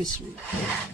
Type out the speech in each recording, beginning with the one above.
बिस्मिल्लाह।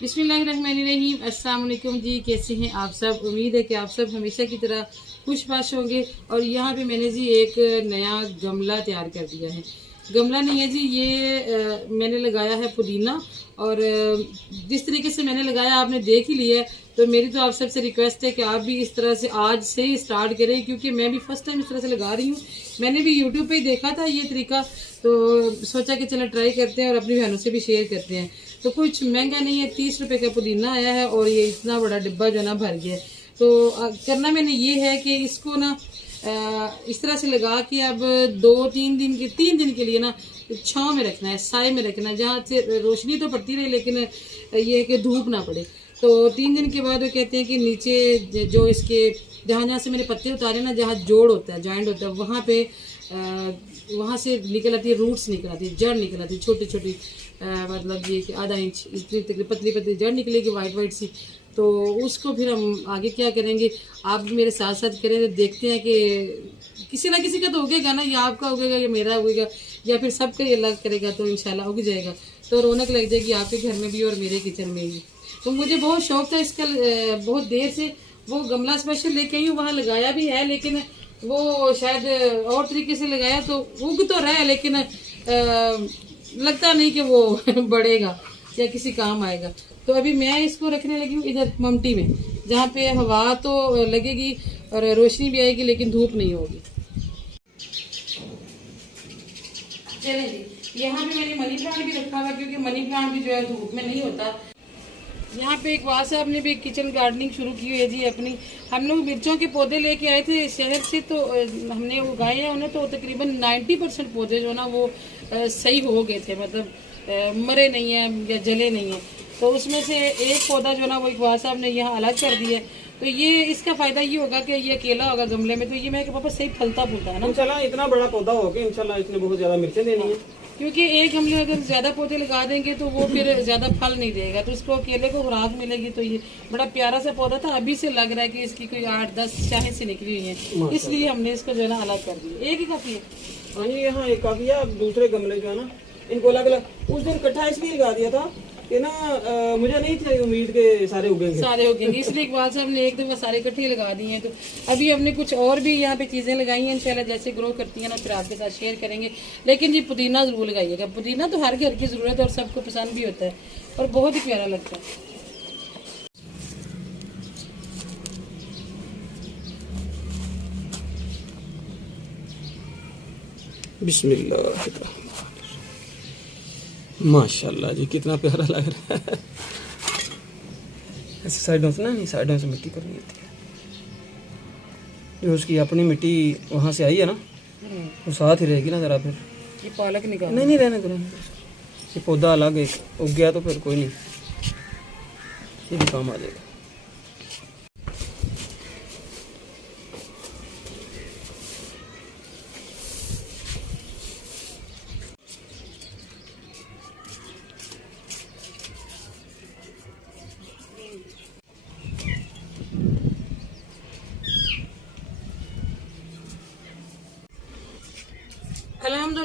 बिस्मिल्लाहिर्रहमानिर्रहीम। अस्सलाम वालेकुम जी, कैसे हैं आप सब? उम्मीद है कि आप सब हमेशा की तरह खुशबाश होंगे। और यहाँ पे मैंने जी एक नया गमला तैयार कर दिया है। गमला नहीं है जी, ये मैंने लगाया है पुदीना। और जिस तरीके से मैंने लगाया आपने देख ही लिया है। तो मेरी तो आप सबसे रिक्वेस्ट है कि आप भी इस तरह से आज से ही स्टार्ट करें, क्योंकि मैं भी फर्स्ट टाइम इस तरह से लगा रही हूँ। मैंने भी यूट्यूब पे ही देखा था ये तरीका, तो सोचा कि चलो ट्राई करते हैं और अपनी बहनों से भी शेयर करते हैं। तो कुछ महंगा नहीं है, 30 रुपए का पुदीना आया है और ये इतना बड़ा डिब्बा जो ना भर गया। तो करना मैंने ये है कि इसको ना इस तरह से लगा के अब 3 दिन के लिए ना छांव में रखना है, साए में रखना है, जहाँ से रोशनी तो पड़ती रहे लेकिन ये कि धूप ना पड़े। तो 3 दिन के बाद वो कहते हैं कि नीचे जो इसके जहाँ से मैंने पत्ते उतारे ना, जहाँ जोड़ होता है, जॉइंट होता है, वहाँ पे वहाँ से निकल आती है, रूट्स निकल आती है, जड़ निकल आती है, छोटी छोटी मतलब ये कि आधा इंच इतनी पतली पतली जड़ निकलेगी, वाइट वाइट सी। तो उसको फिर हम आगे क्या करेंगे, आप भी मेरे साथ साथ करें। तो देखते हैं कि किसी ना किसी का तो उगेगा ना, या आपका उगेगा या मेरा उगेगा या फिर सबका ये अलग करेगा, तो इंशाल्लाह उग जाएगा। तो रौनक लग जाएगी आपके घर में भी और मेरे किचन में भी। तो मुझे बहुत शौक था इसका, बहुत देर से वो गमला स्पेशल लेके आई हूँ, वहाँ लगाया भी है, लेकिन वो शायद और तरीके से लगाया तो उग तो रहा है, लेकिन लगता नहीं कि वो बढ़ेगा या किसी काम आएगा। तो अभी मैं इसको रखने लगी हूँ इधर ममटी में, जहाँ पे हवा तो लगेगी और रोशनी भी आएगी, लेकिन धूप नहीं होगी। चले जी, यहाँ पे मैंने मनी प्लांट भी रखा हुआ, क्योंकि मनी प्लांट भी जो है धूप में नहीं होता। यहाँ पे एक वाह साहब ने भी किचन गार्डनिंग शुरू की हुई है जी अपनी। हम लोग मिर्चों के पौधे लेके आए थे शहर से, तो हमने उगाए हैं उन्हें। तो तकरीबन 90% पौधे जो ना वो सही हो गए थे, मतलब मरे नहीं है या जले नहीं है। तो उसमें से एक पौधा जो ना वो एक वाह साहब ने यहाँ अलग कर दिया। तो ये इसका फायदा ये होगा कि ये अकेला होगा गमले में, तो ये मैं पापा सही फलता फूलता है ना इंशाल्लाह। इतना बड़ा पौधा हो गया इंशाल्लाह, इसने बहुत ज्यादा मिर्चें देनी है। क्योंकि एक गमले अगर ज्यादा पौधे लगा देंगे तो वो फिर ज्यादा फल नहीं देगा, तो उसको अकेले को खुराक मिलेगी। तो ये बड़ा प्यारा सा पौधा था, अभी से लग रहा है कि इसकी कोई 8-10 शाखें से निकली हुई है, इसलिए हमने इसको जो है ना अलग कर दिया। एक ही काफी है। हाँ जी, यहाँ एक काफी है। अब दूसरे गमले जो है ना, इनको अलग अलग उस दिन इकट्ठा इसलिए लगा दिया था कि ना मुझे नहीं थी उम्मीद के सारे उगेंगे, इसलिए इकबाल साहब ने एक दफा सारे इकट्ठे लगा दिए हैं। तो अभी हमने कुछ और भी यहाँ पे चीजें लगाई हैं, इंशाल्लाह जैसे ग्रो करती हैं ना फिर आपके साथ शेयर करेंगे। लेकिन जी पुदीना जरूर लगाइएगा, पुदीना तो हर घर की जरूरत है और सबको पसंद भी होता है और बहुत ही प्यारा लगता है। बिस्मिल्लाह, माशाल्लाह जी, कितना प्यारा लग रहा है। ऐसे साइडों से ना, नहीं साइडों से मिट्टी करनी होती है, जो उसकी अपनी मिट्टी वहाँ से आई है ना वो साथ ही रहेगी ना। जरा फिर ये पालक निकाल नहीं रहने दो, ये पौधा अलग एक उग गया तो फिर कोई नहीं, ये भी काम आ जाएगा।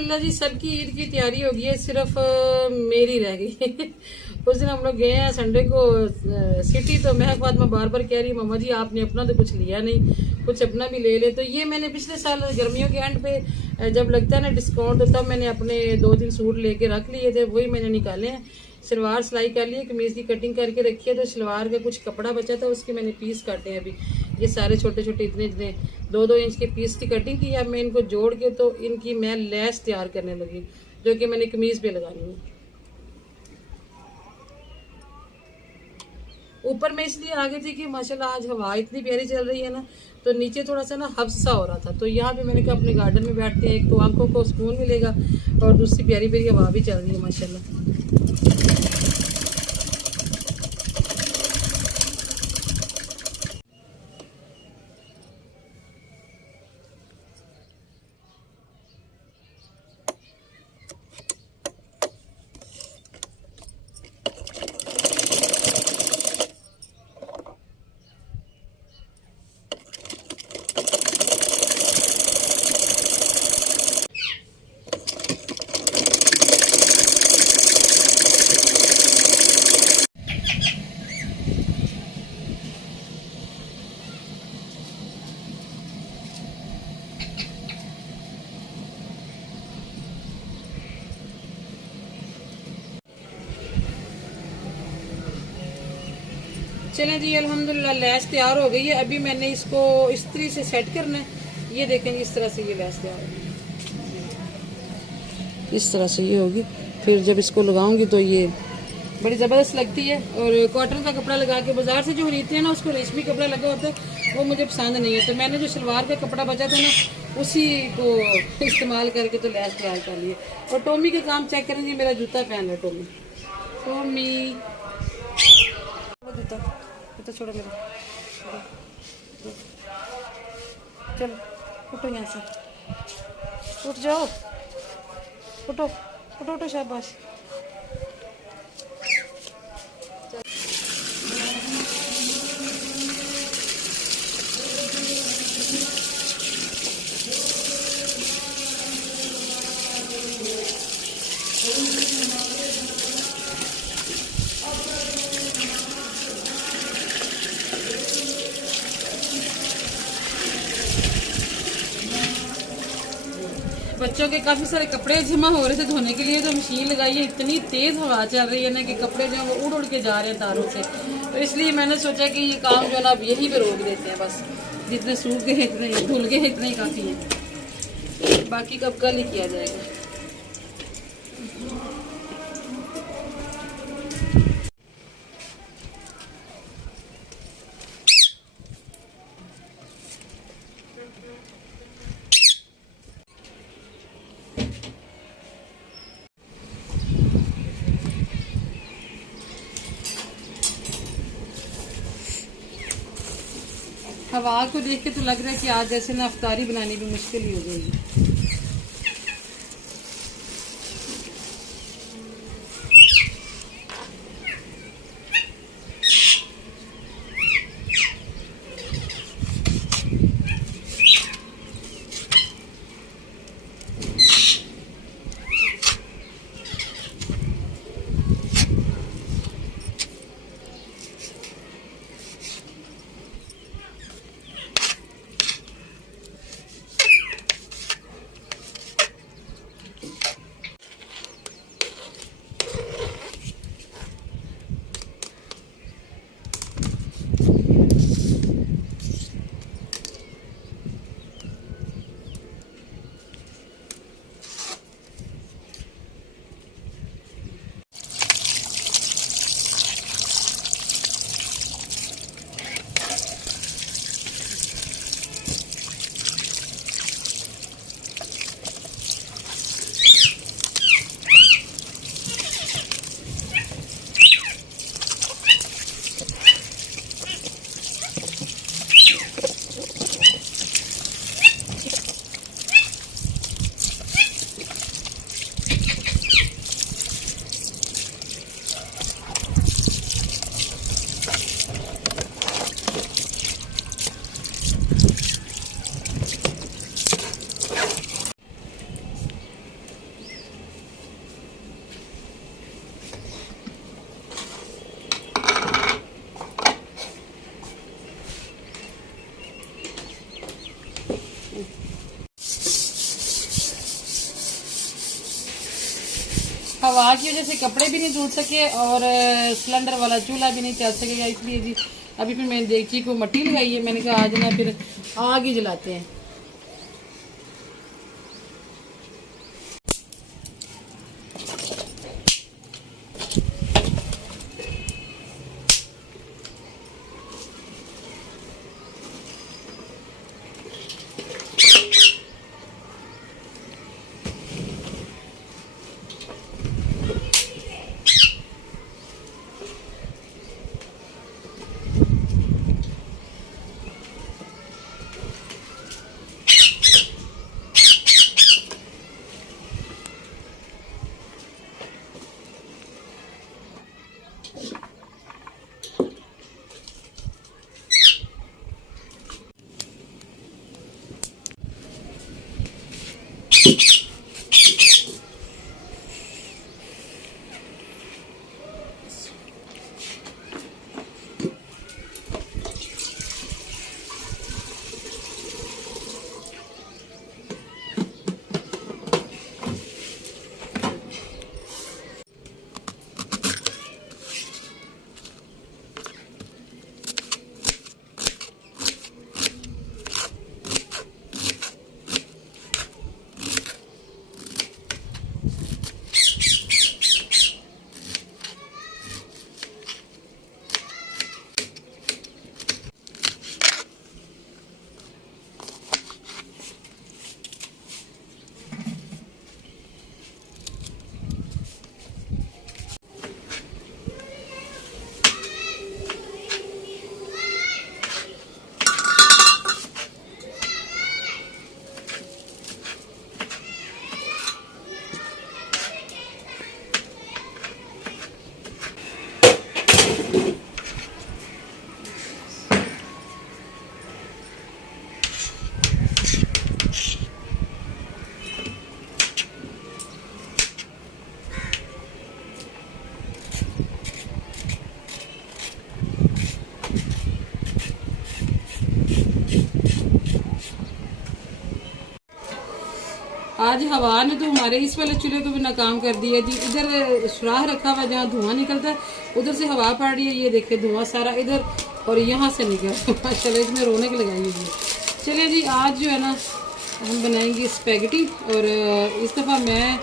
अल्हम्दुलिल्लाह जी सबकी ईद की तैयारी हो गई है, सिर्फ मेरी रह गई। उस दिन हम लोग गए हैं संडे को सिटी, तो महक फातिमा बार बार कह रही है मामा जी आपने अपना तो कुछ लिया नहीं, कुछ अपना भी ले ले। तो ये मैंने पिछले साल गर्मियों के एंड पे जब लगता है ना डिस्काउंट, तो तब मैंने अपने 2-3 सूट लेके रख लिए थे, वही मैंने निकाले हैं। सलवार सिलाई कर ली है, कमीज की कटिंग करके रखी है, तो सलवार का कुछ कपड़ा बचा था उसके मैंने पीस काटे हैं अभी। ये सारे छोटे छोटे इतने इतने 2-2 इंच के पीस की कटिंग की। अब मैं इनको जोड़ के तो इनकी मैं लैस तैयार करने लगी, जो कि मैंने कमीज पे लगानी है। ऊपर मैं इसलिए आ गई थी कि माशाल्लाह आज हवा इतनी प्यारी चल रही है ना, तो नीचे थोड़ा सा ना हब्स सा हो रहा था, तो यहाँ पे मैंने कहा अपने गार्डन में बैठते हैं, एक तो आंखों को सुकून मिलेगा और दूसरी प्यारी प्यारी हवा भी चल रही है माशाल्लाह। चलें जी अल्हम्दुलिल्लाह लैस तैयार हो गई है। अभी मैंने इसको इस्त्री से सेट करना है। ये देखेंगे इस तरह से ये लैस तैयार होगी, इस तरह से ये होगी। फिर जब इसको लगाऊंगी तो ये बड़ी ज़बरदस्त लगती है। और कॉटन का कपड़ा लगा के बाजार से जो खरीदते हैं ना उसको रेशमी कपड़ा लगा होता है, वो मुझे पसंद नहीं है। तो मैंने जो शलवार का कपड़ा बचा था ना उसी को इस्तेमाल करके तो लैस तैयार कर लिए। और टोमी का काम चेक करें जी, मेरा जूता पहन है टोमी। जूता तो छोड़ो मेरा, चलो उठो यहाँ से, उठ जाओ, उठो उठो उठो, शाबाश। बच्चों के काफ़ी सारे कपड़े जमा हो रहे थे धोने के लिए, तो मशीन लगाई है। इतनी तेज़ हवा चल रही है ना कि कपड़े जो है वो उड़ उड़ के जा रहे हैं तारों से। तो इसलिए मैंने सोचा कि ये काम जो है ना अब यहीं पे रोक देते हैं, बस जितने सूख गए इतने, धुल गए इतने ही काफ़ी हैं, बाकी कब कल ही किया जाएगा। हवा को देख के तो लग रहा है कि आज जैसे ना अफ्तारी बनानी भी मुश्किल ही हो जाएगी। हवा की वजह से कपड़े भी नहीं धुल सके और सिलेंडर वाला चूल्हा भी नहीं चल सकेगा, इसलिए जी अभी फिर मैंने देगची को मट्टी लगाई है। मैंने कहा आज ना फिर आग ही जलाते हैं। आज हवा ने तो हमारे इस वाले चूल्हे को भी नाकाम कर दिया जी। इधर सुराख रखा हुआ जहाँ धुआं निकलता है, उधर से हवा पड़ रही है, ये देखे धुआं सारा इधर और यहाँ से निकल माशाल्लाह इसमें रौनक लगाई हुई है। चलिए जी आज जो है ना हम बनाएंगे स्पैगेटी और इस दफ़ा मैं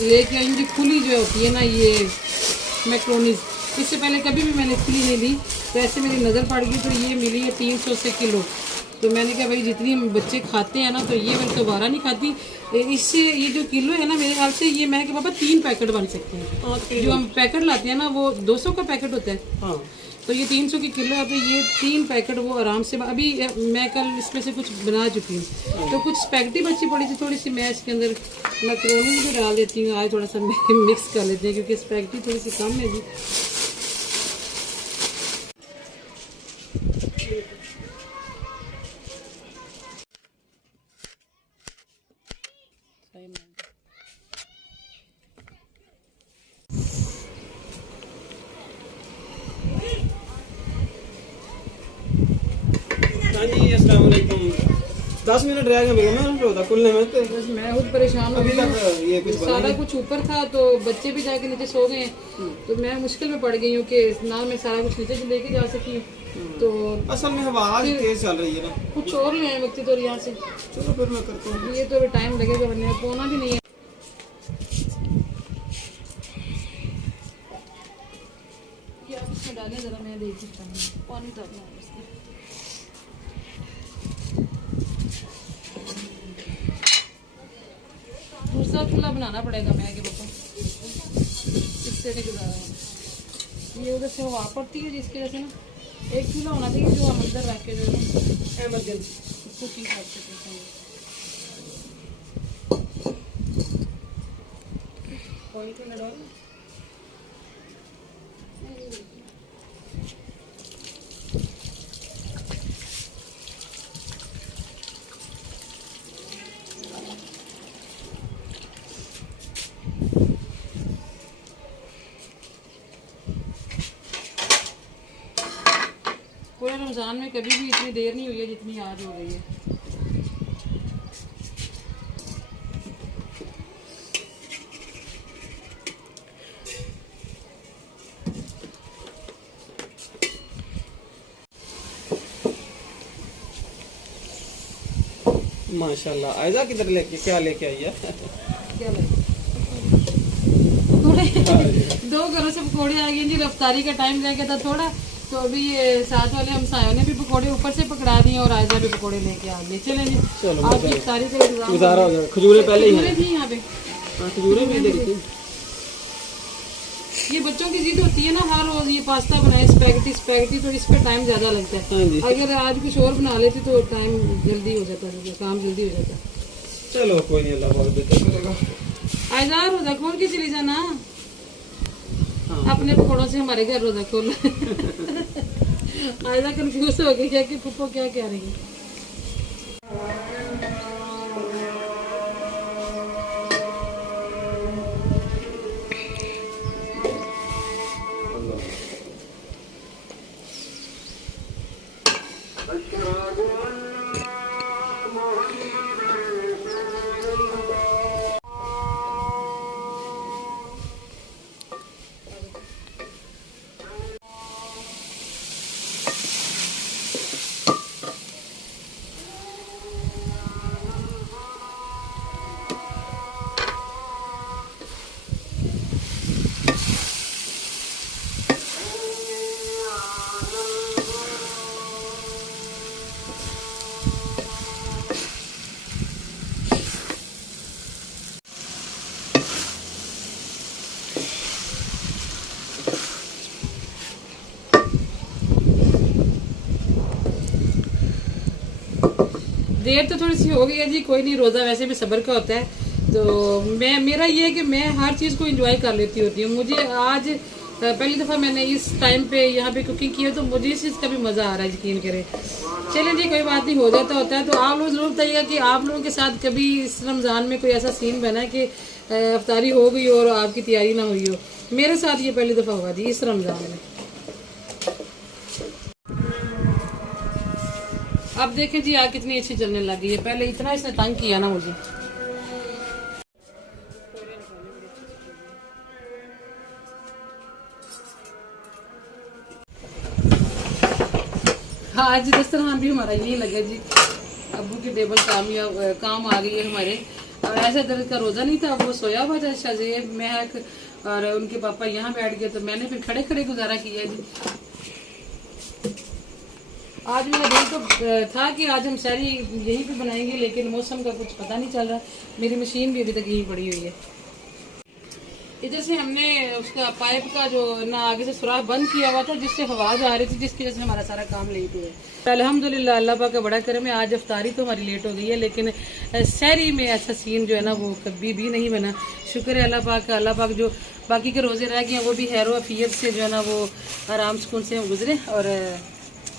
लेके आई जी खुली जो होती है ना ये मैक्रोनीज। इससे पहले कभी भी मैंने खुली नहीं ली, तो ऐसे मेरी नज़र पड़ गई तो ये मिली है 300 से किलो। तो मैंने कहा भाई जितनी बच्चे खाते हैं ना तो ये मैं दोबारा नहीं खाती, इससे ये जो किलो है ना मेरे ख्याल से ये मैं कि पापा 3 पैकेट बन सकते हैं। जो हम पैकेट लाते हैं ना वो 200 का पैकेट होता है, हाँ। तो ये 300 की किलो है, तो ये 3 पैकेट वो आराम से। अभी मैं कल इसमें से कुछ बना चुकी हूँ, तो कुछ स्पैगेटी बची पड़ी थी थोड़ी सी, मैं इसके अंदर मैक्रोनी भी डाल देती हूँ। आज थोड़ा सा मिक्स कर लेते हैं क्योंकि स्पैगेटी थोड़ी सी कम है जी। हाँ जी अस्सलाम वालेकुम। 10 मिनट रह गए बेगम होता खुलने में, तो बस मैं खुद परेशान अभी तक ये कुछ सारा कुछ ऊपर था, तो बच्चे भी जाके नीचे सो गए, तो मैं मुश्किल में पड़ गई हूँ कि ना मैं सारा कुछ नीचे से लेके जा सकी हूँ। तो असल में हवा आज तेज चल रही है ना, कुछ और ले आए वक्त तो यहाँ से। चलो फिर मैं करता हूँ, ये तो अभी टाइम लगेगा बनने में, पौना भी नहीं है। ये आप इसमें डालें जरा, मैं देख सकता हूँ पानी डालना है इसमें। दूसरा चूल्हा बनाना पड़ेगा मैं के पापा, इससे नहीं गुजारा है। ये उधर से हवा पड़ती है जिसकी वजह से ना एक चूल्हा होना चाहिए जो हम अंदर रख के जो है एमरजेंसी उसको ठीक कर सकते हैं। ऑयल को न डालो, पूरे रमज़ान में कभी भी इतनी देर नहीं हुई है जितनी आज हो गई है। माशाल्लाह। आयजा किधर लेके क्या लेके आई है? क्या लगे पकौड़े 2 घरों से पकौड़े आ गए जी। रफ्तारी का टाइम रह गया था थोड़ा, तो अभी ये साथ वाले हमसायों ने भी पकौड़े ऊपर से पकड़ा दिए और आयजा भी पकौड़े लेके आ गए। चले जी चलो आज रफ्तारी का इंतजाम गुजारा हो गया। खजूरें पहले ही हैं। थी यहाँ पे। हाँ, खजूरें भी इधर थी। ये बच्चों की जिद होती है ना, हर रोज ये पास्ता बनाए, स्पैगेटी, तो इस पे टाइम ज्यादा लगता है। हाँ जी। अगर आज कुछ और बना लेती तो टाइम जल्दी हो जाता है, काम जल्दी हो जाता। चलो कोई नहीं, अल्लाह बहुत बेहतर करेगा। आयजा रोजा खोल के चली जाना। हाँ। अपने पकौड़ों से हमारे घर रोजा खोल। आयजा कंफ्यूज हो गई कि पप्पो क्या कह रही है। देर तो थोड़ी सी हो गई है जी, कोई नहीं, रोज़ा वैसे भी सब्र का होता है। तो मेरा ये है कि मैं हर चीज़ को एंजॉय कर लेती होती हूँ। मुझे आज पहली दफ़ा मैंने इस टाइम पे यहाँ पे कुकिंग की है, तो मुझे इस चीज़ का भी मज़ा आ रहा है, यकीन करें। चलें जी, कोई बात नहीं, हो जाता होता है। तो आप लोग ज़रूर बताइएगा कि आप लोगों के साथ कभी इस रमज़ान में कोई ऐसा सीन बना है कि अफ्तारी हो गई और आपकी तैयारी ना हुई हो। मेरे साथ ये पहली दफ़ा हुआ जी इस रमज़ान में। अब देखें जी आग कितनी अच्छी चलने लग गई है। पहले इतना इसने तंग किया ना मुझे। आज दस्तरखान भी हमारा यही लगा जी। अब्बू की टेबल काम आ गई है हमारे। और ऐसा दर्द का रोजा नहीं था, वो सोया हुआ था शाज़ेब, महक और उनके पापा यहाँ बैठ गए, तो मैंने फिर खड़े खड़े गुजारा किया जी। आज मेरा दिल तो था कि आज हम सारी यहीं पे बनाएंगे, लेकिन मौसम का कुछ पता नहीं चल रहा। मेरी मशीन भी अभी तक यहीं पड़ी हुई है। इधर से हमने उसका पाइप का जो ना आगे से सुराख बंद किया हुआ था, जिससे हवा जा रही थी, जिसकी वजह से हमारा सारा काम लेट हुआ है। अल्हम्दुलिल्लाह, अल्लाह पाक का बड़ा करम है। आज अफ्तारी तो हमारी लेट हो गई है, लेकिन सहरी में ऐसा सीन जो है ना वो कभी भी नहीं बना। शुक्र है अल्लाह पाक का। अल्लाह पाक जो बाकी के रोजे रह गए हैं वो भी खैर अफियत से जो है ना वो आराम सुकून से गुजरे। और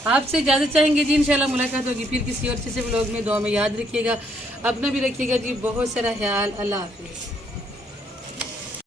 आपसे इजाज़त चाहेंगे जी, इंशाल्लाह मुलाकात होगी फिर किसी और अच्छे से व्लॉग में। दुआ में याद रखिएगा, अपना भी रखिएगा जी। बहुत सारा ख्याल। अल्लाह हाफिज़।